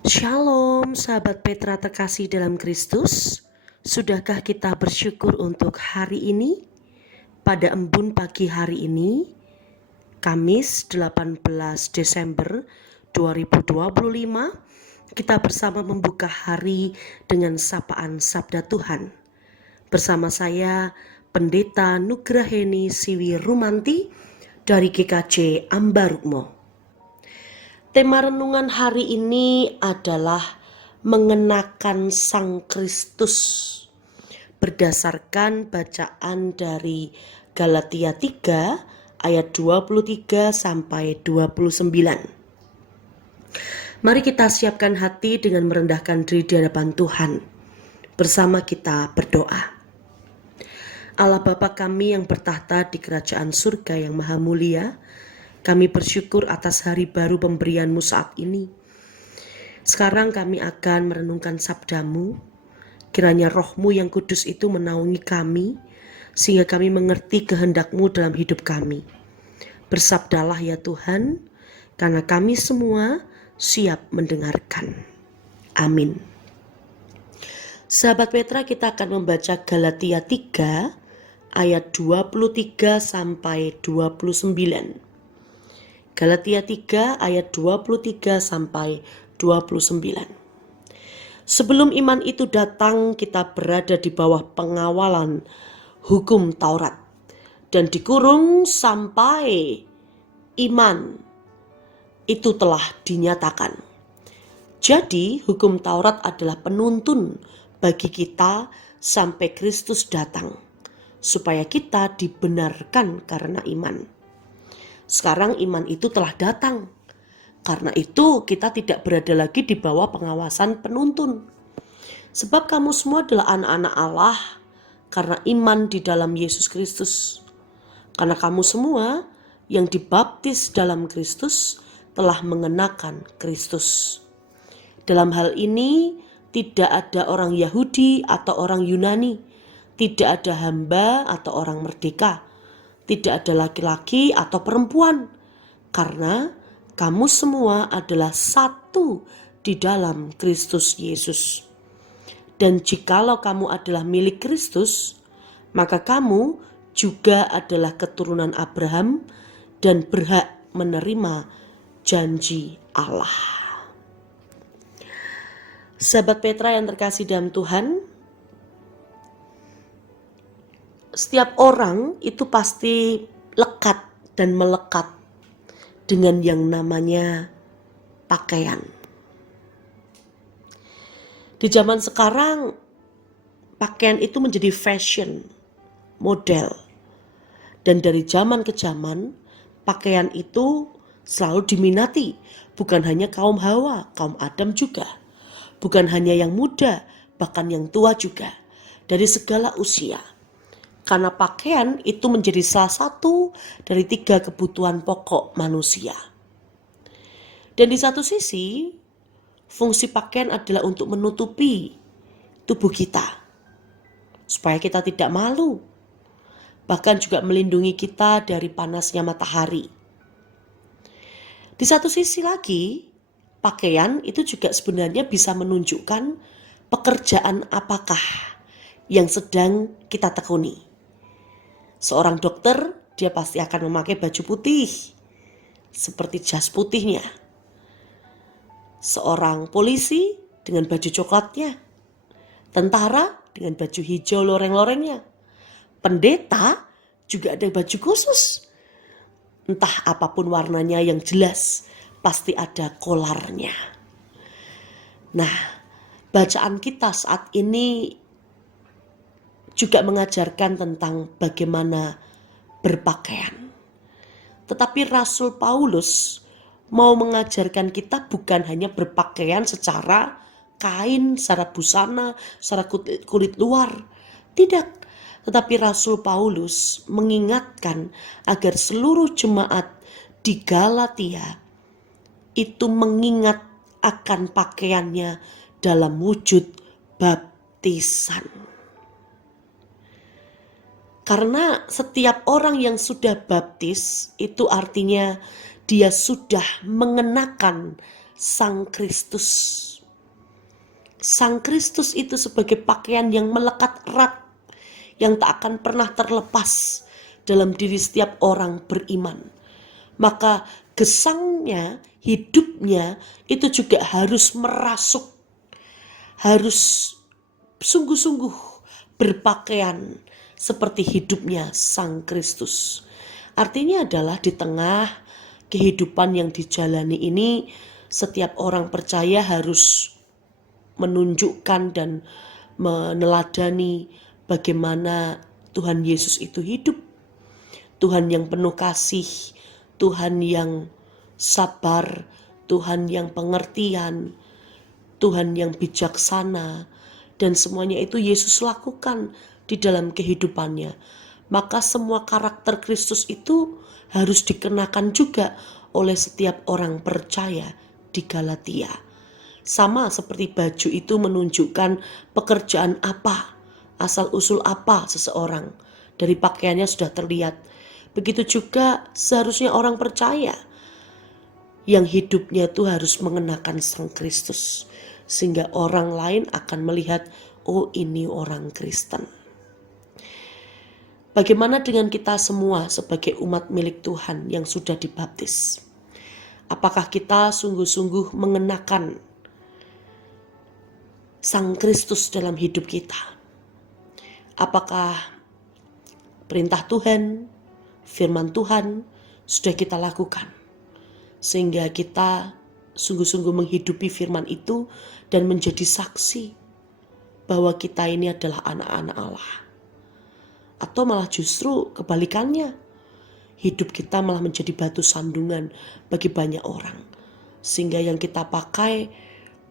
Shalom, sahabat Petra terkasih dalam Kristus. Sudahkah kita bersyukur untuk hari ini? Pada embun pagi hari ini, Kamis 18 Desember 2025, kita bersama membuka hari dengan sapaan Sabda Tuhan. Bersama saya, Pendeta Nugraheni Siwi Rumanti dari GKJ Ambarukmo. Tema renungan hari ini adalah mengenakan Sang Kristus berdasarkan bacaan dari Galatia 3 ayat 23 sampai 29. Mari kita siapkan hati dengan merendahkan diri di hadapan Tuhan. Bersama kita berdoa. Allah Bapa kami yang bertahta di kerajaan surga yang maha mulia, kami bersyukur atas hari baru pemberian-Mu saat ini. Sekarang kami akan merenungkan sabda-Mu. Kiranya Roh-Mu yang kudus itu menaungi kami, sehingga kami mengerti kehendak-Mu dalam hidup kami. Bersabdalah ya Tuhan, karena kami semua siap mendengarkan. Amin. Sahabat Petra, kita akan membaca Galatia 3 ayat 23 sampai 29. Galatia 3 ayat 23 sampai 29. Sebelum iman itu datang, kita berada di bawah pengawalan hukum Taurat dan dikurung sampai iman itu telah dinyatakan. Jadi hukum Taurat adalah penuntun bagi kita sampai Kristus datang, supaya kita dibenarkan karena iman. Sekarang iman itu telah datang. Karena itu kita tidak berada lagi di bawah pengawasan penuntun. Sebab kamu semua adalah anak-anak Allah karena iman di dalam Yesus Kristus. Karena kamu semua yang dibaptis dalam Kristus telah mengenakan Kristus. Dalam hal ini tidak ada orang Yahudi atau orang Yunani, tidak ada hamba atau orang merdeka, tidak ada laki-laki atau perempuan, karena kamu semua adalah satu di dalam Kristus Yesus. Dan jikalau kamu adalah milik Kristus, maka kamu juga adalah keturunan Abraham dan berhak menerima janji Allah. Sahabat Petra yang terkasih dalam Tuhan, setiap orang itu pasti lekat dan melekat dengan yang namanya pakaian. Di zaman sekarang, pakaian itu menjadi fashion, model. Dan dari zaman ke zaman, pakaian itu selalu diminati. Bukan hanya kaum Hawa, kaum Adam juga. Bukan hanya yang muda, bahkan yang tua juga. Dari segala usia. Karena pakaian itu menjadi salah satu dari 3 kebutuhan pokok manusia. Dan di satu sisi, fungsi pakaian adalah untuk menutupi tubuh kita, supaya kita tidak malu. Bahkan juga melindungi kita dari panasnya matahari. Di satu sisi lagi, pakaian itu juga sebenarnya bisa menunjukkan pekerjaan apakah yang sedang kita tekuni. Seorang dokter, dia pasti akan memakai baju putih, seperti jas putihnya. Seorang polisi dengan baju coklatnya. Tentara dengan baju hijau loreng-lorengnya. Pendeta juga ada baju khusus. Entah apapun warnanya yang jelas, pasti ada kolarnya. Nah, bacaan kita saat ini juga mengajarkan tentang bagaimana berpakaian. Tetapi Rasul Paulus mau mengajarkan kita bukan hanya berpakaian secara kain, secara busana, secara kulit luar. Tidak. Tetapi Rasul Paulus mengingatkan agar seluruh jemaat di Galatia itu mengingat akan pakaiannya dalam wujud baptisan. Karena setiap orang yang sudah baptis itu artinya dia sudah mengenakan Sang Kristus. Sang Kristus itu sebagai pakaian yang melekat erat, yang tak akan pernah terlepas dalam diri setiap orang beriman. Maka gesangnya, hidupnya itu juga harus merasuk, harus sungguh-sungguh berpakaian seperti hidupnya Sang Kristus. Artinya adalah di tengah kehidupan yang dijalani ini, setiap orang percaya harus menunjukkan dan meneladani bagaimana Tuhan Yesus itu hidup. Tuhan yang penuh kasih, Tuhan yang sabar, Tuhan yang pengertian, Tuhan yang bijaksana, dan semuanya itu Yesus lakukan di dalam kehidupannya. Maka semua karakter Kristus itu harus dikenakan juga oleh setiap orang percaya di Galatia. Sama seperti baju itu menunjukkan pekerjaan apa, asal-usul apa seseorang. Dari pakaiannya sudah terlihat. Begitu juga seharusnya orang percaya yang hidupnya itu harus mengenakan Sang Kristus. Sehingga orang lain akan melihat, oh ini orang Kristen. Bagaimana dengan kita semua sebagai umat milik Tuhan yang sudah dibaptis? Apakah kita sungguh-sungguh mengenakan Sang Kristus dalam hidup kita? Apakah perintah Tuhan, firman Tuhan sudah kita lakukan? Sehingga kita sungguh-sungguh menghidupi firman itu dan menjadi saksi bahwa kita ini adalah anak-anak Allah. Atau malah justru kebalikannya, hidup kita malah menjadi batu sandungan bagi banyak orang. Sehingga yang kita pakai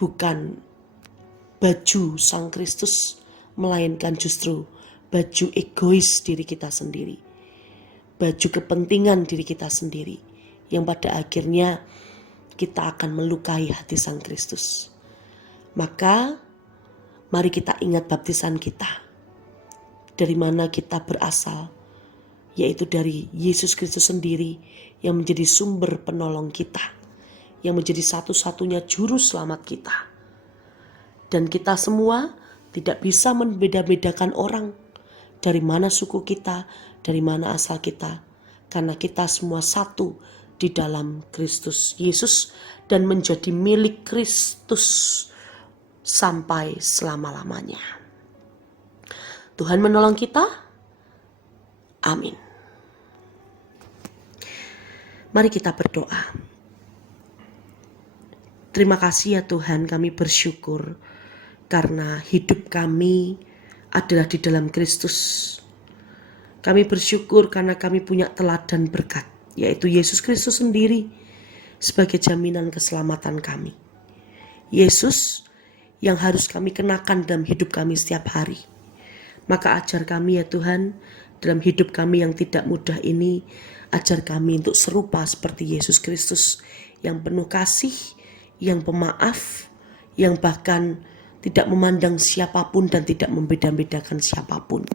bukan baju Sang Kristus, melainkan justru baju egois diri kita sendiri, baju kepentingan diri kita sendiri, yang pada akhirnya kita akan melukai hati Sang Kristus. Maka mari kita ingat baptisan kita, dari mana kita berasal, yaitu dari Yesus Kristus sendiri yang menjadi sumber penolong kita, yang menjadi satu-satunya juru selamat kita. Dan kita semua tidak bisa membeda-bedakan orang, dari mana suku kita, dari mana asal kita, karena kita semua satu di dalam Kristus Yesus dan menjadi milik Kristus sampai selama-lamanya. Tuhan menolong kita. Amin. Mari kita berdoa. Terima kasih ya Tuhan, kami bersyukur karena hidup kami adalah di dalam Kristus. Kami bersyukur karena kami punya teladan berkat, yaitu Yesus Kristus sendiri sebagai jaminan keselamatan kami. Yesus yang harus kami kenakan dalam hidup kami setiap hari. Maka ajar kami ya Tuhan, dalam hidup kami yang tidak mudah ini, ajar kami untuk serupa seperti Yesus Kristus yang penuh kasih, yang pemaaf, yang bahkan tidak memandang siapapun dan tidak membeda-bedakan siapapun.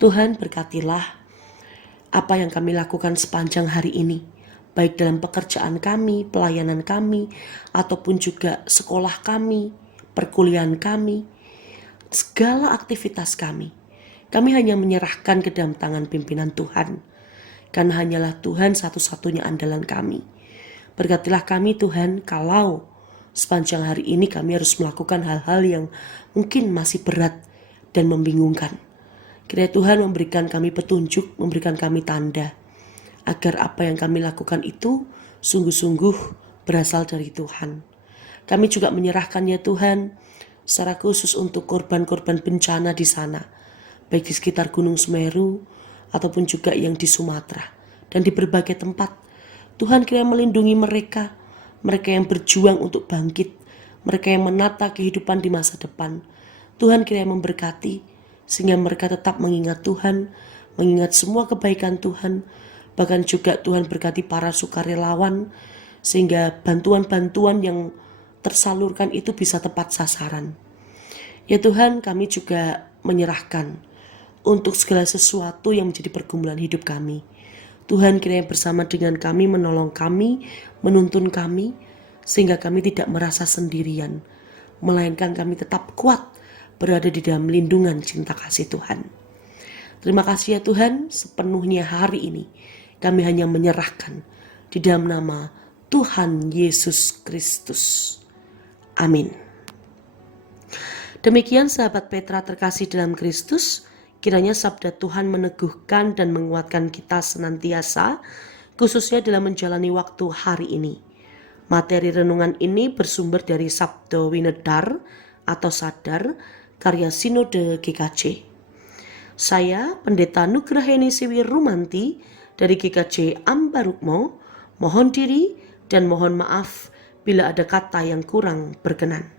Tuhan, berkatilah apa yang kami lakukan sepanjang hari ini, baik dalam pekerjaan kami, pelayanan kami, ataupun juga sekolah kami, perkuliahan kami, segala aktivitas kami. Kami hanya menyerahkan ke dalam tangan pimpinan Tuhan, karena hanyalah Tuhan satu-satunya andalan kami. Berkatilah kami Tuhan, kalau sepanjang hari ini kami harus melakukan hal-hal yang mungkin masih berat dan membingungkan. Kiranya Tuhan memberikan kami petunjuk, memberikan kami tanda, agar apa yang kami lakukan itu sungguh-sungguh berasal dari Tuhan. Kami juga menyerahkan ya Tuhan, secara khusus untuk korban-korban bencana di sana, baik di sekitar Gunung Semeru, ataupun juga yang di Sumatera, dan di berbagai tempat. Tuhan kiranya melindungi mereka yang berjuang untuk bangkit, mereka yang menata kehidupan di masa depan. Tuhan kiranya memberkati, sehingga mereka tetap mengingat Tuhan, mengingat semua kebaikan Tuhan, bahkan juga Tuhan berkati para sukarelawan, sehingga bantuan-bantuan yang tersalurkan itu bisa tepat sasaran. Ya Tuhan, kami juga menyerahkan untuk segala sesuatu yang menjadi pergumulan hidup kami. Tuhan kiranya bersama dengan kami, menolong kami, menuntun kami, sehingga kami tidak merasa sendirian, melainkan kami tetap kuat berada di dalam lindungan cinta kasih Tuhan. Terima kasih ya Tuhan, sepenuhnya hari ini kami hanya menyerahkan di dalam nama Tuhan Yesus Kristus. Amin. Demikian sahabat Petra terkasih dalam Kristus, kiranya sabda Tuhan meneguhkan dan menguatkan kita senantiasa, khususnya dalam menjalani waktu hari ini. Materi renungan ini bersumber dari Sabda Winedar atau Sadar, karya Sinode GKJ. Saya, Pendeta Nugraheni Siwi Rumanti dari GKJ Ambarukmo, mohon diri dan mohon maaf bila ada kata yang kurang berkenan.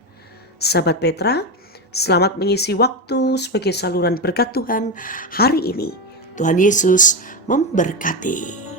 Sahabat Petra, selamat mengisi waktu sebagai saluran berkat Tuhan hari ini. Tuhan Yesus memberkati.